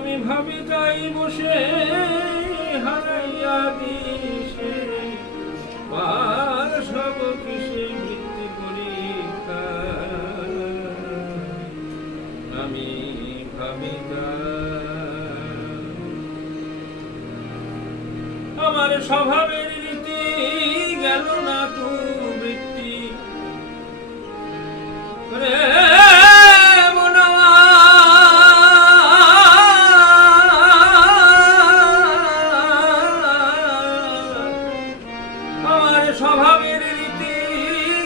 আমি ভাবি তাই বসে হারাইয়া দিশে পার সব কিসে বৃত্তি পরীক্ষা আমি ভাবি আমার স্বভাবের রীতি গেল না তু বৃত্তি রে স্বভাবের রীতি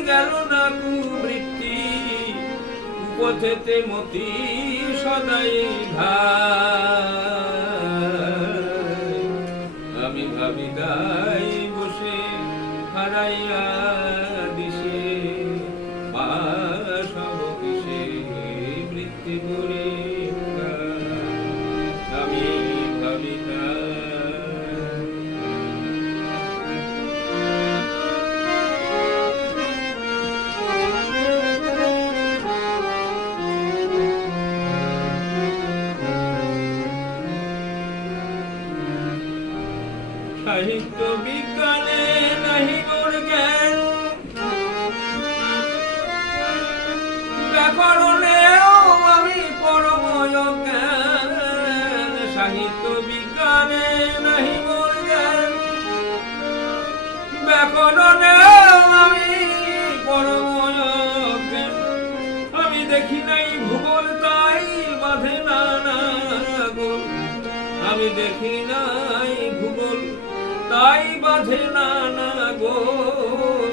গেল না কুবৃত্তি পথেতে মতি সদাই ভাই আমি ভাবি দাই বসে হারাইয়া দিশে সব কিসে বৃত্তি পরীক্ষা আমি ভাবি সাহিত্য বিজ্ঞানে নাহি মোর জ্ঞান ব্যাকরণেও আমি পরময় জ্ঞান সাহিত্য বিজ্ঞানে নাহি মোর জ্ঞান ব্যাকরণেও আমি পরময় জ্ঞান আমি দেখি নাই ভূগোল তাই বাঁধে না গোল আমি দেখি নাই ভূগোল তাই বাঁধে না গোল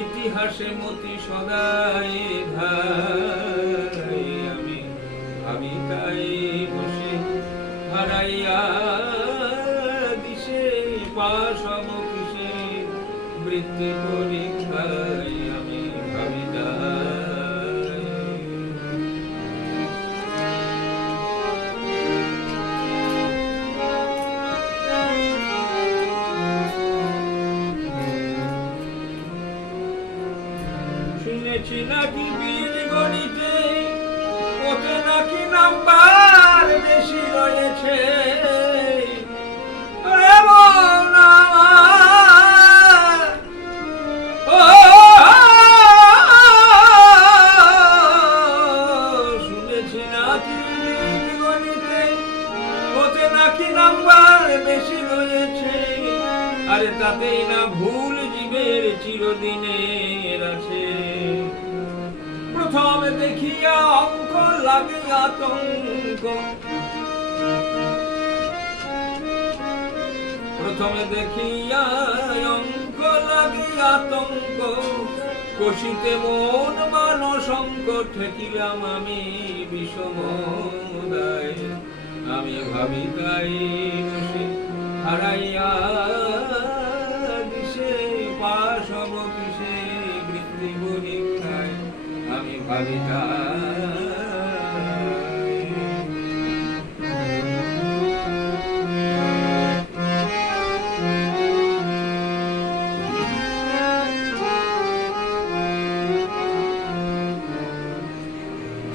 ইতিহাসে মতি সদাই ধাই আমি ভাবি তাই বসে হারাইয়া দিশে পাশ হব কিসে বৃত্তি পরীক্ষায় আমি ভাবি শুনেছি নাকি বীর গণিতে ওতে নাকি নাম্বার বেশি রয়েছে শুনেছি নাকি বীর গণিতে ওতে নাকি নাম্বার বেশি রয়েছে আরে তাতেই না ভুল জীবের চিরদিনের আছে প্রথম দেখিয়া অঙ্ক লাগে আতঙ্ক প্রথমে দেখিয়া অঙ্ক লাগে আতঙ্ক কষিতে মন মান সংকট ঠেকিলাম আমি বিষমদায় আমি ভাবি তাই বসে হারাইয়া দিশে পাশ হব কিসে বৃত্তি পরীক্ষায় আমি ভাবি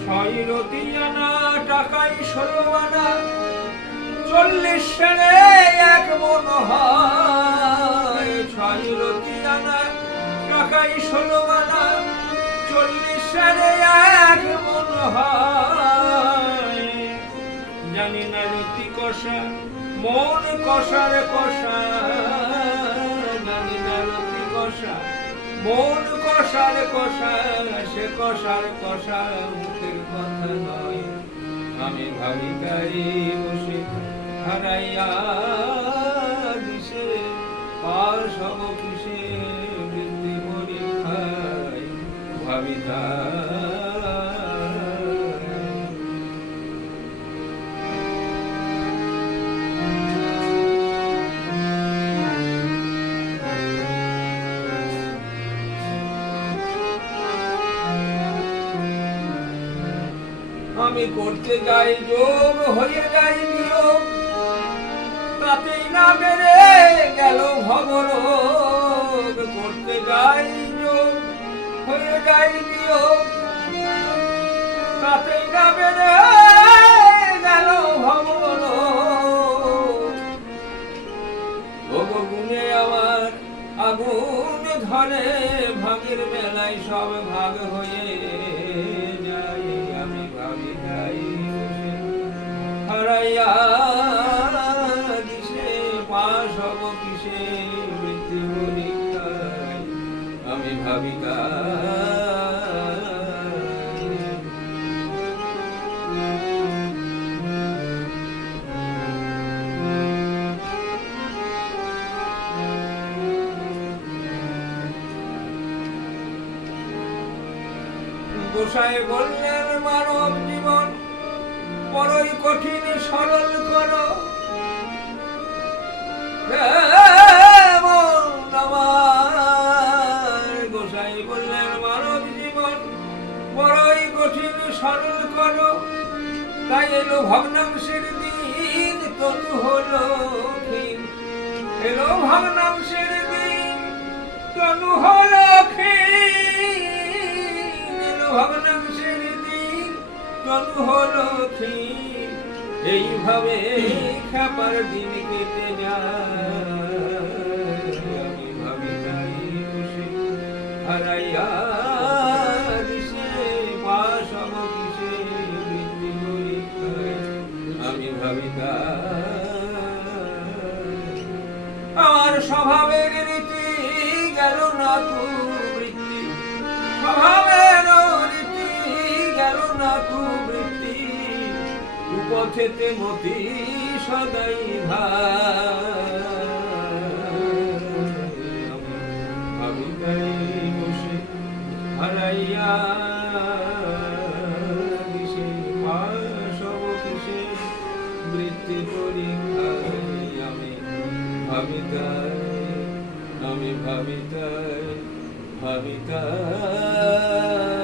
ছয় রতি আনা টাকাই 16 আনা 40 সেরে এক মন হয় ছয় রতি আনা টাকাই 16 আনা 40 সেরে এক মন হয় জানি না রতি কষা মন কষার কষা জানি না রতি কষা মন কষার কষা সে কষার কষা মুখের কথা নয় আমি ভাবি তাই বসে হারাইয়া দিশে পাশ হব কিসে বৃত্তি পরীক্ষায় ভাবি আমি করতে যাই যোগ হয়ে যাই নিয়োগ তাতেই না বেড়ে গেল ভবরোগ করতে যাই যোগ হয়ে যাই নিয়োগ তাতেই না বেড়ে গেল ভবরোগ ঘরে ভাগের বেলায় সব ভাগ হয়ে যায়, আমি ভাবি তাই বসে হারাইয়া দিশে পাশ হব কিসে বৃত্তি পরীক্ষায়, আমি ভাবি তাই। গোসাই বললেন মানব জীবন বড়ই কঠিন, সরল করো গোসাই বললেন মানব জীবন বড়ই কঠিন, সরল করো। তাই এলো ভগ্নাংশের দিন, তনু হলো ক্ষীণ, এলো ভগ্নাংশের দিন, তনু হলো ক্ষীণ, ভগ্নাংশের দিন, তনু হলো ক্ষীণ। এইভাবে খেপার দিন কেটে যায়, আমি ভাবি তাই বসে হারাইয়া দিশে পাশ হব কিসে বৃত্তি পরীক্ষায়, আমি ভাবি তাই। আমার স্বভাবের রীতি গেল না তু বৃত্তি, স্বভাবের রীতি গেল না তু বৃত্তি, পথেতে মতি সদাই ভাবি তাই বসে হারাইয়া দিশে পাশ হব কিসে বৃত্তি পরীক্ষায়, আমি ভাবি তাই, আমি ভাবি তাই, ভাবি তাই।